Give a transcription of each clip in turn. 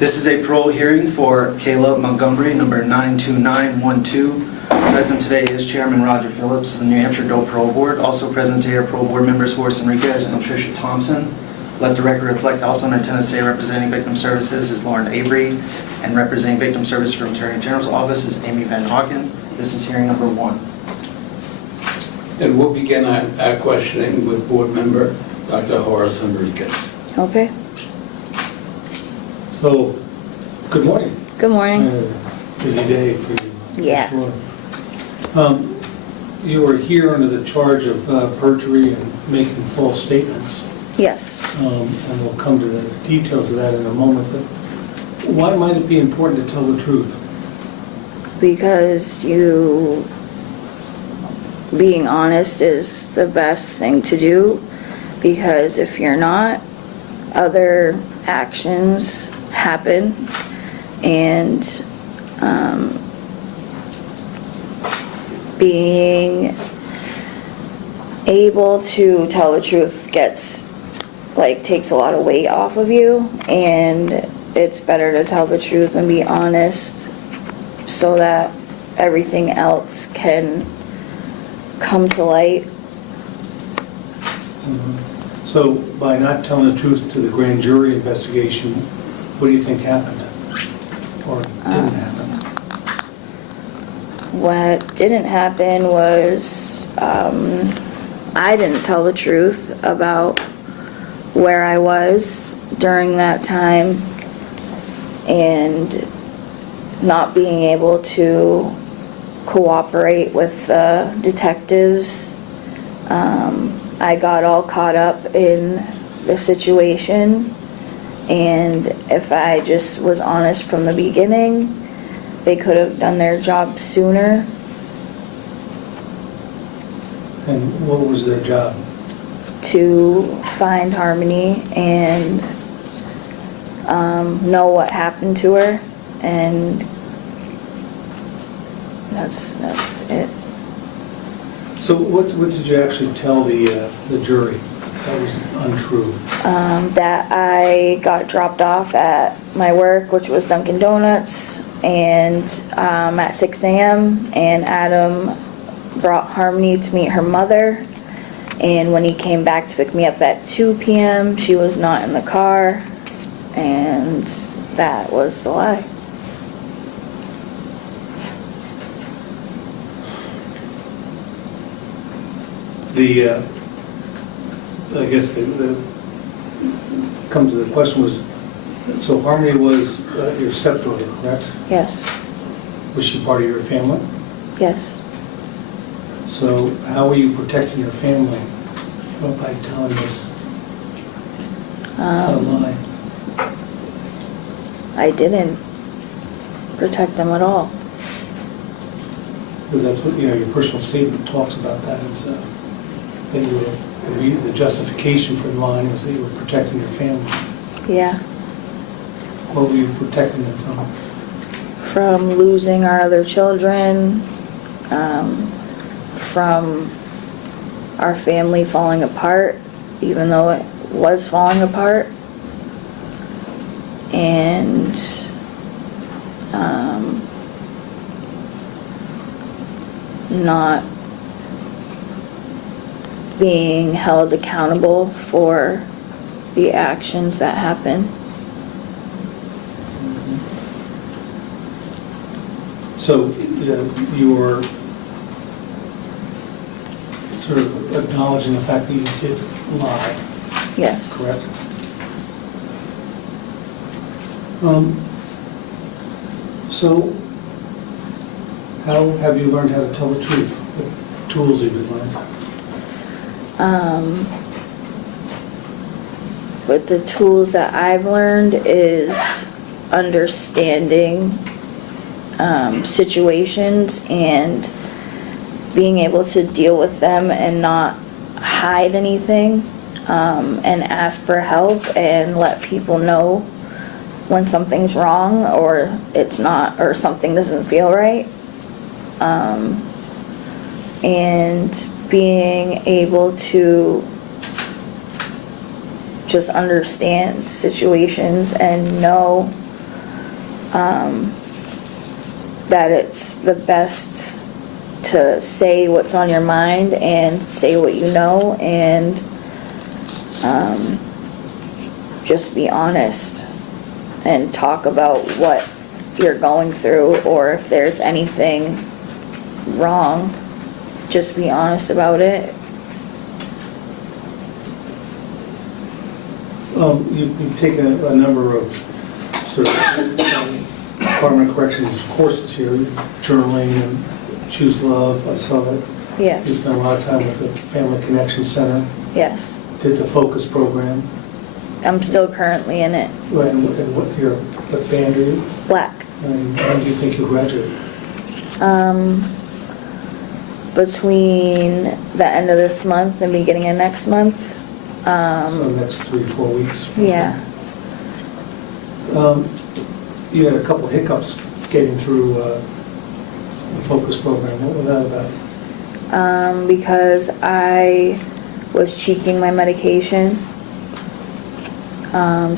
This is a parole hearing for Kayla Montgomery, number 92912. Present today is Chairman Roger Phillips of the New Hampshire Adult Parole Board. Also present today are parole board members Horace Enriquez and Tricia Thompson. Let the record reflect also in attendance today representing Victim Services is Lauren Avery, and representing Victim Services from Attorney General's Office is Amy Van Auken. This is hearing number 1. And we'll begin our questioning with board member Dr. Horace Enriquez. Okay. So, good morning. Good morning. Busy day for you. Yeah. Sure. You were here under the charge of perjury and making false statements. Yes. And we'll come to the details of that in a moment. But why might it be important to tell the truth? Because being honest is the best thing to do. Because if you're not, other actions happen, and being able to tell the truth takes a lot of weight off of you, and it's better to tell the truth and be honest so that everything else can come to light. So, by not telling the truth to the grand jury investigation, what do you think happened? Or didn't happen? What didn't happen was I didn't tell the truth about where I was during that time, and not being able to cooperate with the detectives. I got all caught up in the situation, and if I just was honest from the beginning, they could have done their job sooner. And what was their job? To find Harmony and know what happened to her, and that's it. So what did you actually tell the jury that was untrue? That I got dropped off at my work, which was Dunkin' Donuts, and at 6 a.m. and Adam brought Harmony to meet her mother, and when he came back to pick me up at 2 p.m. she was not in the car, and that was the lie. I guess the comes to the question was, so Harmony was your stepdaughter, correct? Yes. Was she part of your family? Yes. So how were you protecting your family by telling this lie? I didn't protect them at all. Because that's what, your personal statement talks about that, is that you were, the justification for lying was that you were protecting your family. Yeah. What were you protecting them from? From losing our other children, from our family falling apart, even though it was falling apart, and not being held accountable for the actions that happen. So you were sort of acknowledging the fact that you did lie, Yes. correct? So how have you learned how to tell the truth? What tools have you learned? But the tools that I've learned is understanding situations and being able to deal with them and not hide anything, and ask for help and let people know when something's wrong or it's not, or something doesn't feel right. And being able to just understand situations and know that it's the best to say what's on your mind and say what you know, and just be honest and talk about what you're going through, or if there's anything wrong, just be honest about it. You've taken a number of sort of Department of Corrections courses here, journaling and Choose Love. I saw that you Yes, spent a lot of time with the Family Connection Center, yes. did the Focus program. I'm still currently in it. And what band are you? Black. And when do you think you'll graduate? Between the end of this month and beginning of next month. So the next 3-4 weeks? Yeah. You had a couple hiccups getting through the Focus program. What was that about? Because I was cheating my medication.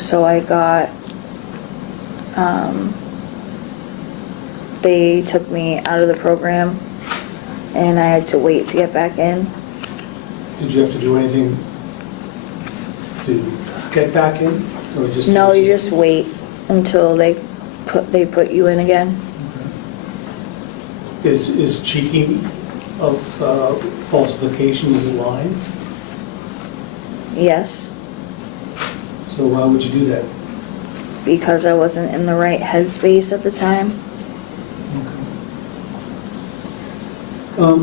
So I got, they took me out of the program and I had to wait to get back in. Did you have to do anything to get back in? Or just? No, you just wait until they put you in again. Okay. Is cheating of falsification, is it lying? Yes, So why would you do that? because I wasn't in the right headspace at the time. Tell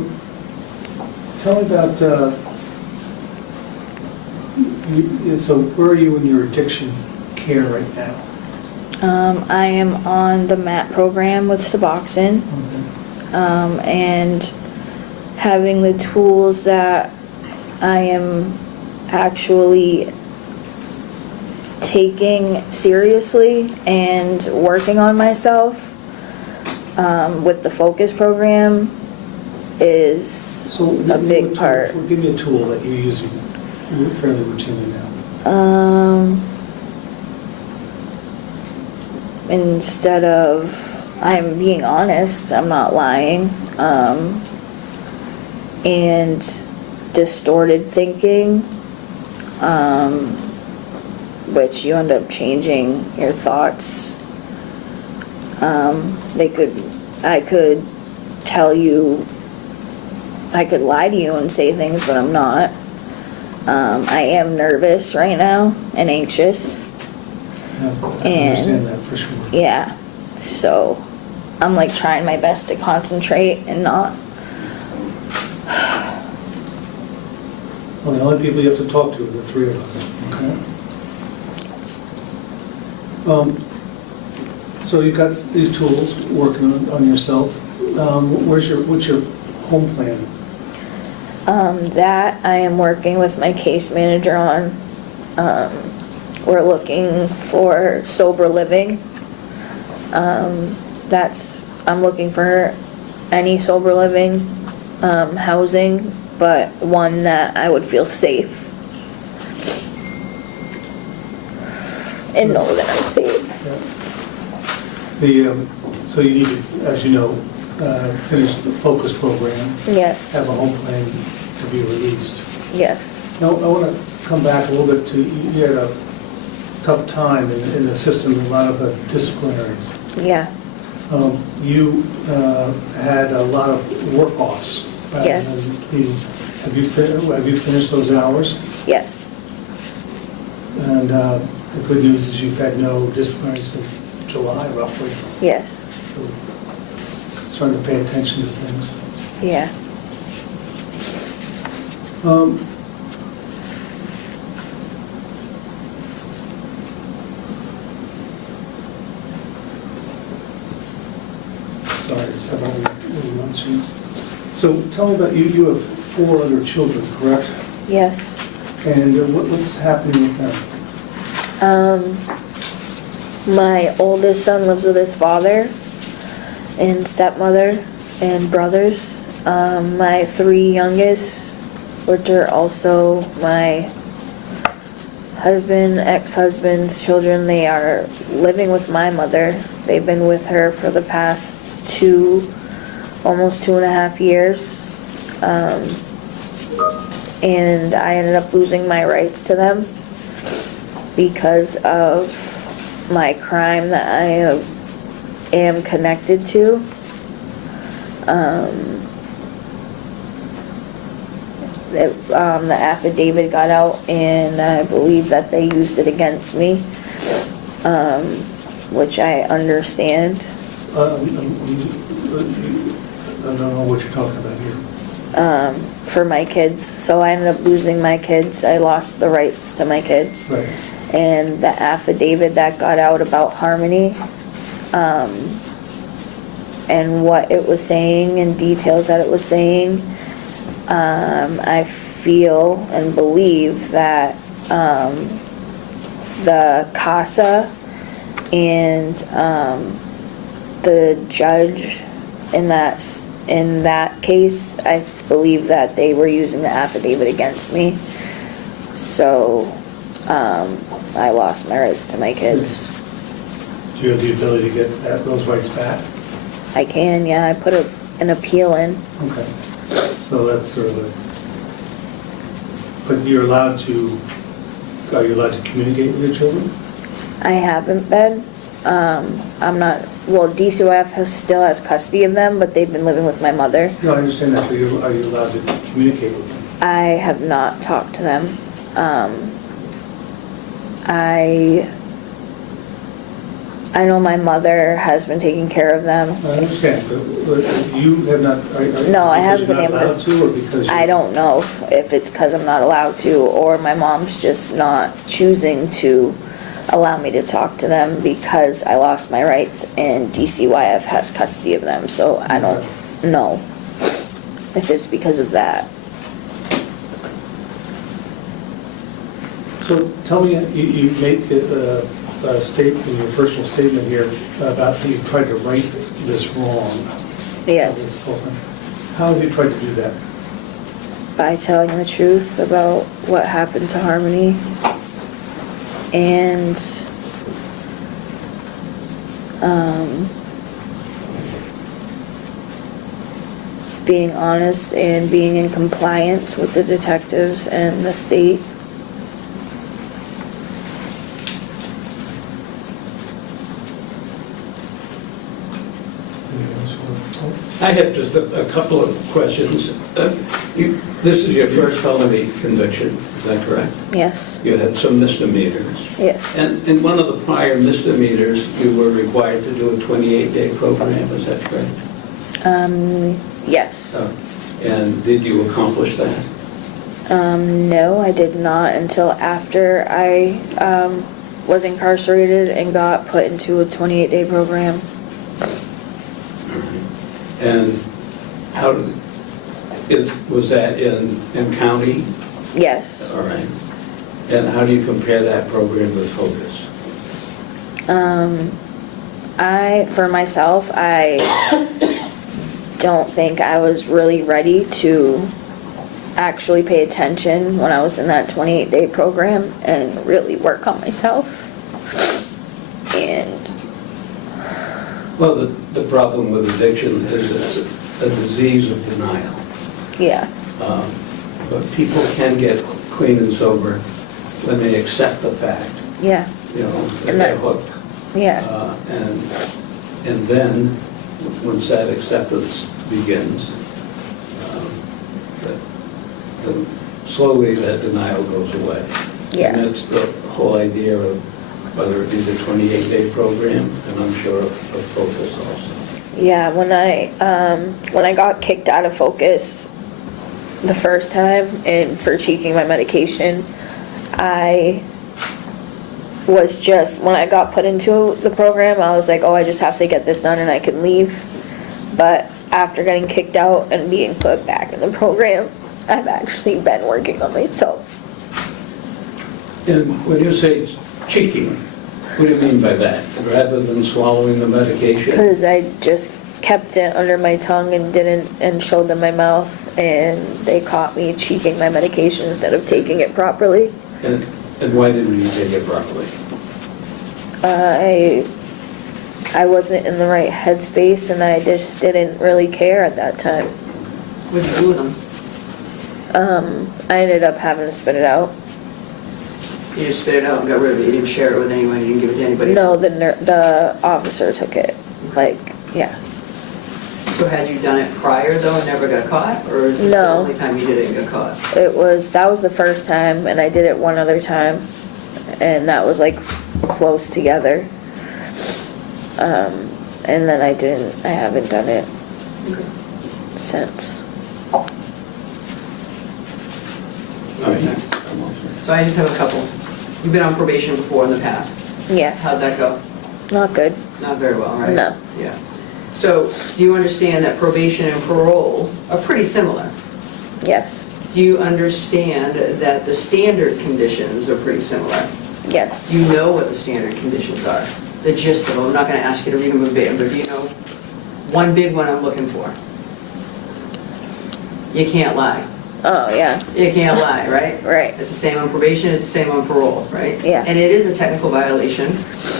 me about, so where are you in your addiction care right now? I am on the MAT program with Suboxone, Okay. and having the tools that I am actually taking seriously and working on myself with the Focus program is So a big part. Give me a tool that you're using fairly routinely now. Instead of, I'm being honest, I'm not lying, and distorted thinking, which you end up changing your thoughts. I could tell you, I could lie to you and say things, but I'm not. I am nervous right now and anxious. Yeah, I understand that for sure. Yeah, so I'm like trying my best to concentrate and not. Well, the only people you have to talk to are the three of us, okay? So you've got these tools working on yourself. What's your home plan? That I am working with my case manager on. We're looking for sober living. I'm looking for any sober living housing, but one that I would feel safe and know that I'm safe. Yeah. So you need to, as you know, finish the Focus program, Yes, have a home plan to be released. yes, Now, I want to come back a little bit to, you had a tough time in the system, a lot of disciplinaries. yeah, You had a lot of work-offs. rather Yes. than have you finished those hours? yes, And the good news is you've had no disciplinary since July, roughly. yes, So starting to pay attention to things. yeah. Sorry, just have all these little notes here. So tell me about you. You have 4 other children, correct? Yes. And what's happening with them? My oldest son lives with his father and stepmother and brothers. My 3 youngest, which are also my husband, ex-husband's children, they are living with my mother. They've been with her for the past almost 2.5 years. And I ended up losing my rights to them because of my crime that I am connected to. The affidavit got out, and I believe that they used it against me, which I understand. I don't know what you're talking about here. For my kids, so I ended up losing my kids. I lost the rights to my kids. Right. And the affidavit that got out about Harmony, and what it was saying and details that it was saying, I feel and believe that the CASA and the judge in that case, I believe that they were using the affidavit against me. So I lost my rights to my kids. Do you have the ability to get those rights back? I can, yeah, I put an appeal in. Okay. So that's sort of but are you allowed to communicate with your children? I haven't been. I'm not, well, DCYF still has custody of them, but they've been living with my mother. No, I understand that, but are you allowed to communicate with them? I have not talked to them. I know my mother has been taking care of them. I understand, but you have not, No, I haven't been because you're able not allowed to, or because I don't know if it's because I'm not allowed to, or my mom's just not choosing to allow me to talk to them because I lost my rights and DCYF has custody of them, so I don't know if it's because of that. So tell me, you make a statement, your personal statement here about how you tried to right this wrong. Yes, How have you tried to do that? by telling the truth about what happened to Harmony and being honest and being in compliance with the detectives and the state. I have just a couple of questions. This is your first felony conviction, is that correct? Yes, You had some misdemeanors. yes. And in one of the prior misdemeanors, you were required to do a 28-day program, is that correct? Yes. And did you accomplish that? No, I did not until after I was incarcerated and got put into a 28-day program. And how did, was that in county? Yes. All right. And how do you compare that program with Focus? For myself, I don't think I was really ready to actually pay attention when I was in that 28-day program and really work on myself. And Well, the problem with addiction is it's a disease of denial. yeah, But people can get clean and sober when they accept the fact, yeah, you know, that And they're that- hooked. yeah, And then, once that acceptance begins, slowly that denial goes away. yeah. And that's the whole idea of whether it be the 28-day program, and I'm sure of Focus also. Yeah, when I got kicked out of Focus the first time and for cheating my medication, I was just, when I got put into the program, I was like, oh, I just have to get this done and I can leave. But after getting kicked out and being put back in the program, I've actually been working on myself. And when you say cheeking, what do you mean by that? Rather than swallowing the medication? Because I just kept it under my tongue and showed them my mouth, and they caught me cheeking my medication instead of taking it properly. And And why didn't you take it properly? I wasn't in the right headspace and I just didn't really care at that time. What did you do with them? I ended up having to spit it out. You just spit it out and got rid of it, you didn't share it with anyone, you didn't give it to anybody? No, the officer took it. Like, yeah. So had you done it prior though and never got caught? Or is this the No. only time you did it and got caught? That was the first time, and I did it one other time, and that was like close together. And then I haven't done it Okay. since. All right, I'm all set. So I just have a couple. You've been on probation before in the past. Yes. How'd that go? Not good. Not very well, right? No. Yeah. So do you understand that probation and parole are pretty similar? Yes. Do you understand that the standard conditions are pretty similar? Yes. Do you know what the standard conditions are? The gist of them. I'm not going to ask you to read them verbatim, but do you know one big one I'm looking for? You can't lie. Oh, yeah. You can't lie, right? Right. It's the same on probation, it's the same on parole, right? Yeah. And it is a technical violation,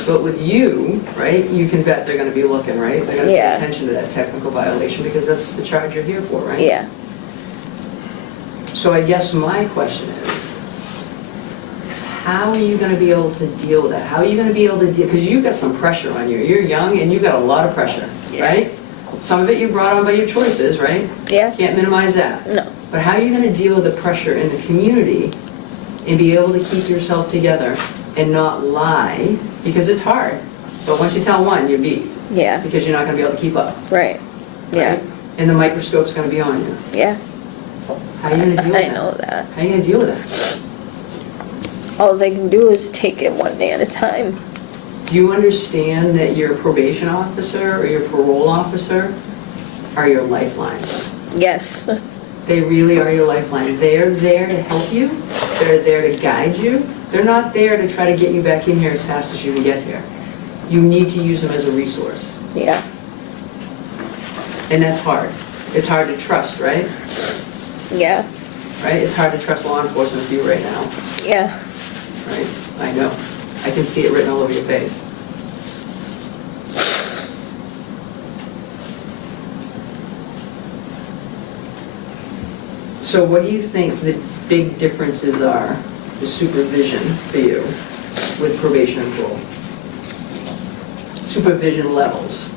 but with you, right, you can bet they're going to be looking, right? They're going to Yeah. pay attention to that technical violation because that's the charge you're here for, right? Yeah. So I guess my question is, how are you going to be able to deal with that? How are you going to be able to deal, because you've got some pressure on you. You're young and you've got a lot of pressure, Yeah. right? Some of it you brought on by your choices, right? Yeah. Can't minimize that. No. But how are you going to deal with the pressure in the community and be able to keep yourself together and not lie? Because it's hard. But once you tell one, you're beat. Yeah. Because you're not going to be able to keep up. Right. Yeah. right? And the microscope's going to be on you. Yeah. How are you going to deal with I that? know that. How are you going to deal with that? All they can do is take it one day at a time. Do you understand that your probation officer or your parole officer are your lifeline? Yes. They really are your lifeline. They're there to help you. They're there to guide you. They're not there to try to get you back in here as fast as you can get here. You need to use them as a resource. Yeah. And that's hard. It's hard to trust, right? Yeah. Right? It's hard to trust law enforcement for you right now, Yeah. right? I know. I can see it written all over your face. So what do you think the big differences are, the supervision for you with probation and parole? Supervision levels.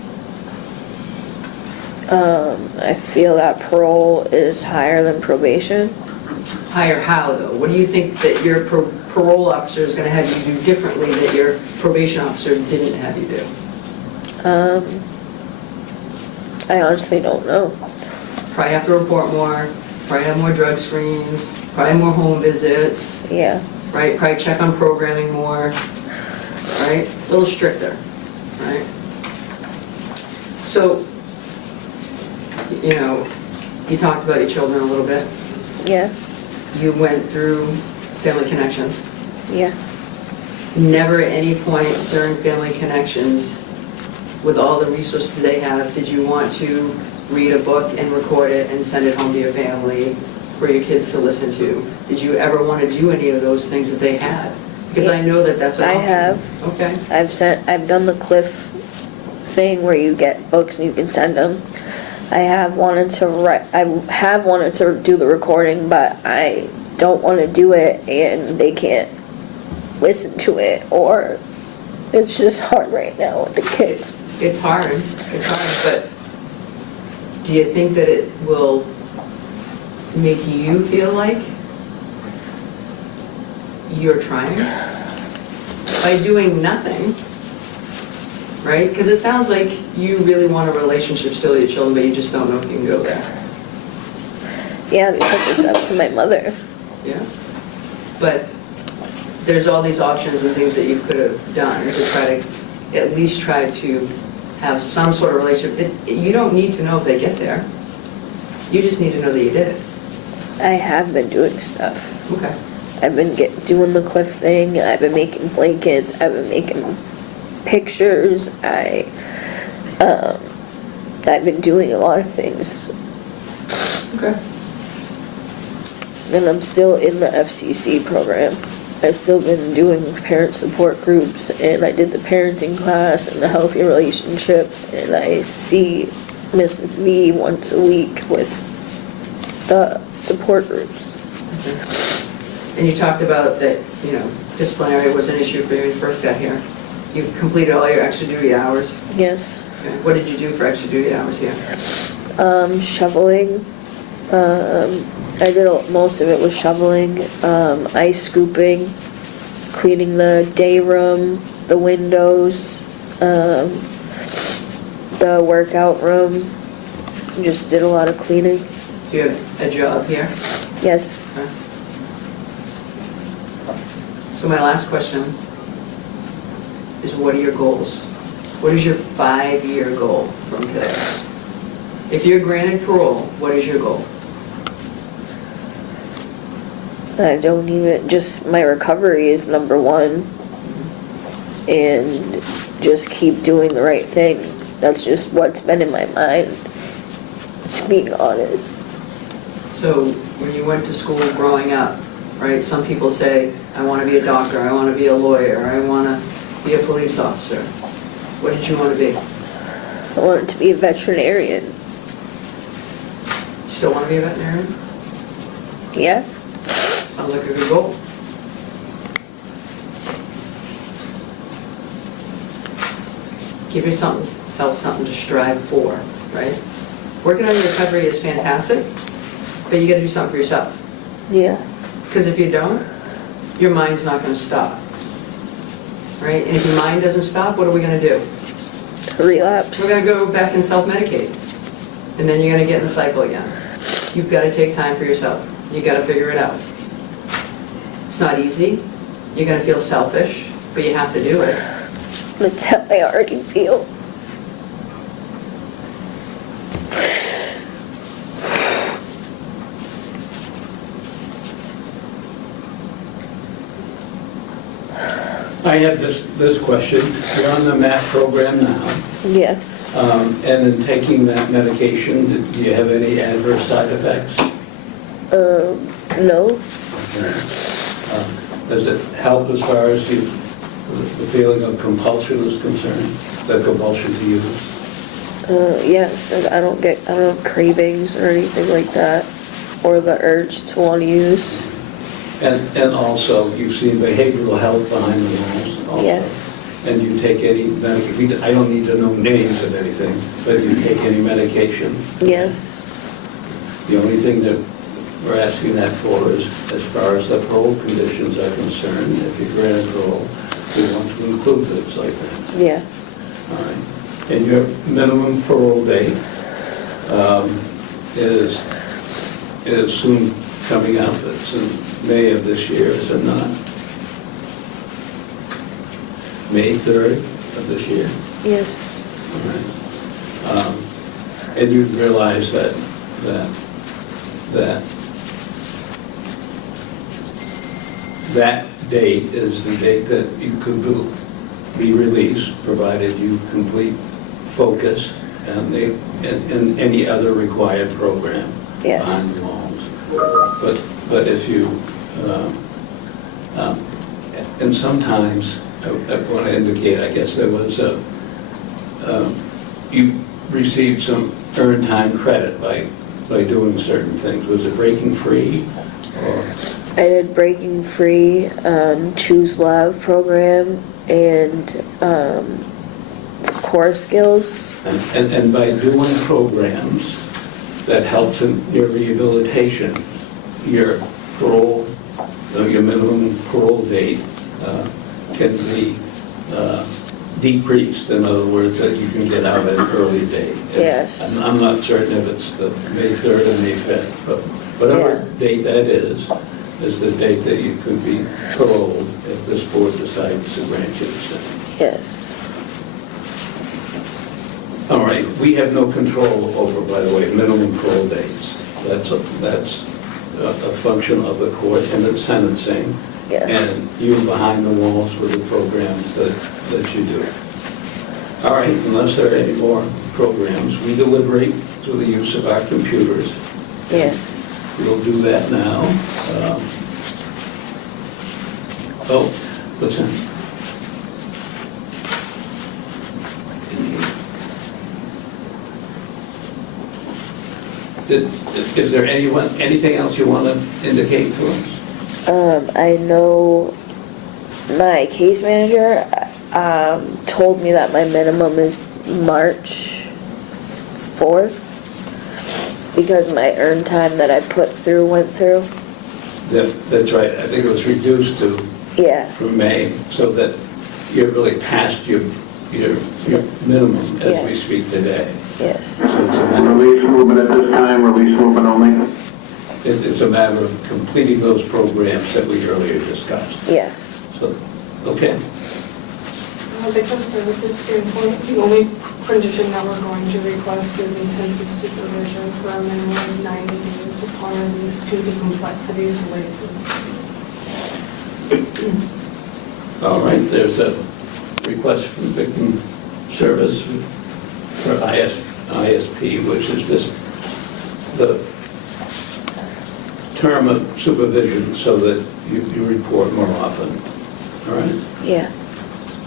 I feel that parole is higher than probation. Higher how, though? What do you think that your parole officer is going to have you do differently that your probation officer didn't have you do? I honestly don't know. Probably have to report more, probably have more drug screens, probably more home visits, Yeah. right? Probably check on programming more, right? A little stricter, right? So, you know, you talked about your children a little bit. Yeah. You went through Family Connections. Yeah. Never at any point during Family Connections, with all the resources they have, did you want to read a book and record it and send it home to your family for your kids to listen to? Did you ever want to do any of those things that they had? Because I know that that's an I option. have. Okay. I've done the Cliff thing where you get books and you can send them. I have wanted to do the recording, but I don't want to do it and they can't listen to it, or it's just hard right now with the kids. It's hard, but do you think that it will make you feel like you're trying by doing nothing, right? Because it sounds like you really want a relationship still with your children, but you just don't know if you can go there. Yeah, because it's up to my mother. Yeah. But there's all these options and things that you could have done to try to, at least try to have some sort of relationship. You don't need to know if they get there. You just need to know that you did it. I have been doing stuff. Okay. I've been doing the Cliff thing. I've been making blankets. I've been making pictures. I've been doing a lot of things. Okay. And I'm still in the FCC program. I've still been doing parent support groups, and I did the parenting class and the healthy relationships, and I see Miss V once a week with the support groups. And you talked about that, disciplinary was an issue for you when you first got here. You completed all your extra duty hours. Yes. Okay. What did you do for extra duty hours here? Shoveling. I did most of it was shoveling, ice scooping, cleaning the day room, the windows, the workout room. Just did a lot of cleaning. Do you have a job here? Yes. Okay. So my last question is, what are your goals? What is your 5-year goal from today? If you're granted parole, what is your goal? I don't even, just my recovery is number one. And just keep doing the right thing. That's just what's been in my mind. Just being honest. So when you went to school growing up, right, some people say, I want to be a doctor, I want to be a lawyer, I want to be a police officer. What did you want to be? I wanted to be a veterinarian. You still want to be a veterinarian? Yeah. Sounds like a good goal. Give yourself something to strive for, right? Working on your recovery is fantastic, but you got to do something for yourself. Yeah. Because if you don't, your mind's not going to stop, right? And if your mind doesn't stop, what are we going to do? Relapse. We're going to go back and self-medicate, and then you're going to get in the cycle again. You've got to take time for yourself. You got to figure it out. It's not easy. You're going to feel selfish, but you have to do it. That's how I already feel. I have this question. You're on the MAP program now, Yes. and in taking that medication, do you have any adverse side effects? No. Does it help as far as the feeling of compulsion is concerned, the compulsion to use? Yes. I don't have cravings or anything like that, or the urge to want to use. And also, you've seen behavioral health behind the walls also. Yes. And you take any medication, I don't need to know names of anything, but you take any medication? Yes. The only thing that we're asking that for is, as far as the parole conditions are concerned, if you're granted parole, we want to include things like that. Yeah. All right. And your minimum parole date is soon coming up. It's in May of this year, is it not? May 3rd of this year? Yes. All right. And you realize that date is the date that you could be released, provided you complete focus and any other required program Yes. behind the walls. But if you, and sometimes, I want to indicate, I guess there was you received some earned time credit by doing certain things. Was it breaking free? Or? I did Breaking Free, Choose Love program, and Core Skills. And by doing programs that helps in your rehabilitation, your parole, your minimum parole date can be decreased. In other words, that you can get out at an early date. Yes. And I'm not certain if it's the May 3rd or May 5th, but whatever date that is the date that you could be paroled if this board decides to grant you the same. Yes. All right, we have no control over, by the way, minimum parole dates. That's a function of the court and its sentencing. Yes. And you behind the walls with the programs that you do. All right, unless there are any more programs, we deliberate through the use of our computers. Yes. We'll do that now. Oh, what's that? Is there anything else you want to indicate to us? I know my case manager told me that my minimum is March 4th because my earn time that I went through. That's right, I think it was reduced to Yeah, from May, so that you're really past your minimum as we Yes. speak today. yes. So it's a matter, Release movement at this time, release movement only. it's a matter of completing those programs that we earlier discussed. Yes. So, okay, From a victim services standpoint, the only condition that we're going to request is intensive supervision for a minimum of 90 days upon release due to complexities related to this case. all right, there's a request from Victim Service for ISP, which is just the term of supervision so that you report more often. All right? Yeah.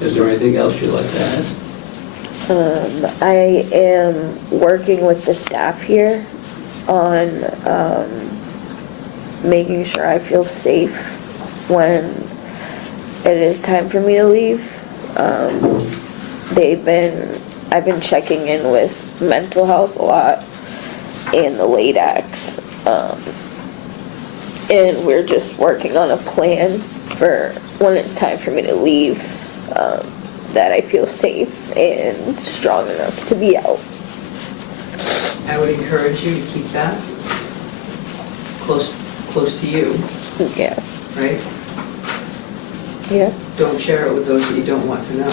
Is there anything else you'd like to add? I am working with the staff here on making sure I feel safe when it is time for me to leave. I've been checking in with mental health a lot and the late acts. And we're just working on a plan for when it's time for me to leave, that I feel safe and strong enough to be out. I would encourage you to keep that close to you, Yeah, right? yeah, Don't share it with those that you don't want to know.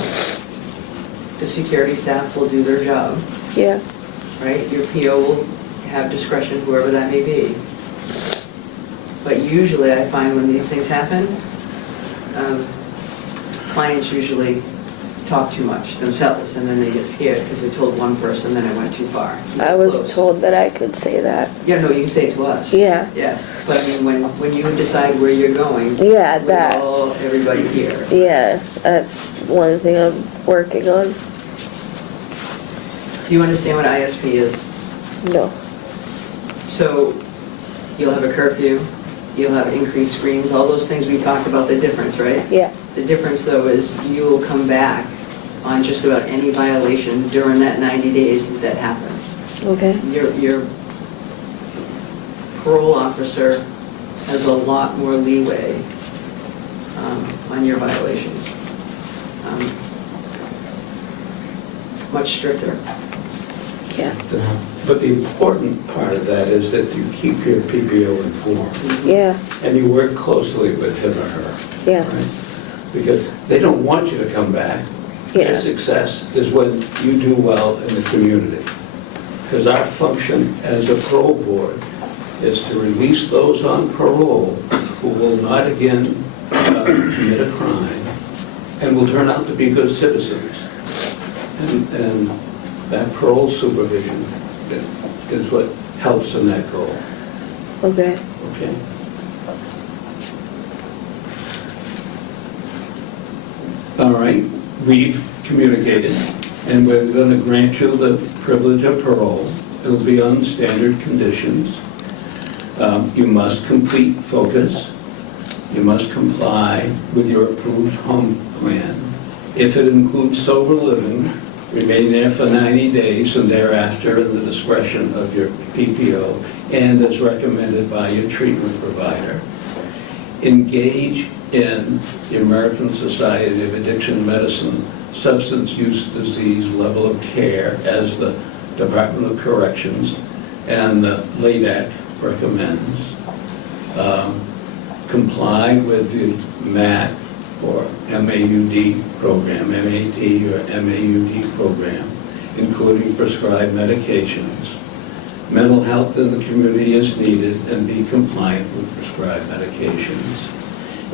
The security staff will do their job, yeah, right? Your PO will have discretion, whoever that may be. But usually I find when these things happen, clients usually talk too much themselves and then they get scared because they told one person, then it went too far. Keep I it was close. told that I could say that. Yeah, no, you can say it to us. Yeah. Yes, but I mean, when you decide where you're going, Yeah, with that. everybody here. Yeah, that's one thing I'm working on. Do you understand what ISP is? No. So you'll have a curfew, you'll have increased screens, all those things we talked about, the difference, right? Yeah, The difference though is you'll come back on just about any violation during that 90 days that happens. okay, Your parole officer has a lot more leeway on your violations. Much stricter. yeah, But the important part of that is that you keep your PPO informed, yeah, and you work closely with him or her. yeah, Right? Because they don't want you to come back. Yeah. Their success is when you do well in the community. Because our function as a parole board is to release those on parole who will not again commit a crime and will turn out to be good citizens. And that parole supervision is what helps in that goal. okay, Okay? All right, we've communicated, and we're going to grant you the privilege of parole. It'll be on standard conditions. You must complete focus. You must comply with your approved home plan. If it includes sober living, remain there for 90 days and thereafter in the discretion of your PPO and as recommended by your treatment provider. Engage in the American Society of Addiction Medicine Substance Use Disease level of care as the Department of Corrections and the LADAC recommends. Comply with the MAT or MAUD program, MAT or MAUD program, including prescribed medications. Mental health in the community is needed and be compliant with prescribed medications.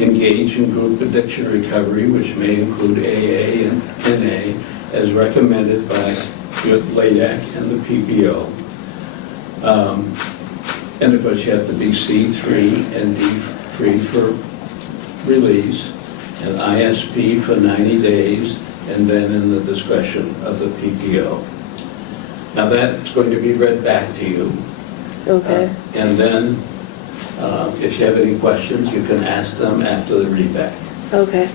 Engage in group addiction recovery, which may include AA and NA, as recommended by your LADAC and the PPO. And of course, you have to be C3 and D free for release. an ISP for 90 days, and then in the discretion of the PPO. Now that's going to be read back to you. Okay. And then, if you have any questions, you can ask them after the readback. Okay.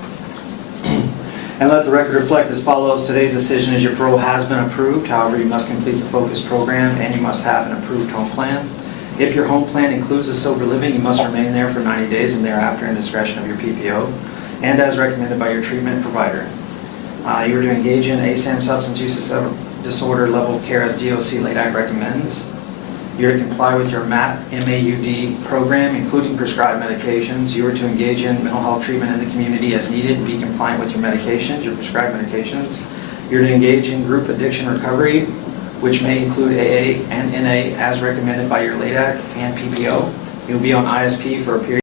And let the record reflect as follows. Today's decision is your parole has been approved. However, you must complete the focus program and you must have an approved home plan. If your home plan includes a sober living, you must remain there for 90 days and thereafter in discretion of your PPO and as recommended by your treatment provider. You are to engage in ASAM substance use disorder level of care as DOC LADAC recommends. You are to comply with your MAUD program, including prescribed medications. You are to engage in mental health treatment in the community as needed and be compliant with your medications, your prescribed medications. You're to engage in group addiction recovery, which may include AA and NA as recommended by your LADAC and PPO. You'll be on ISP for a period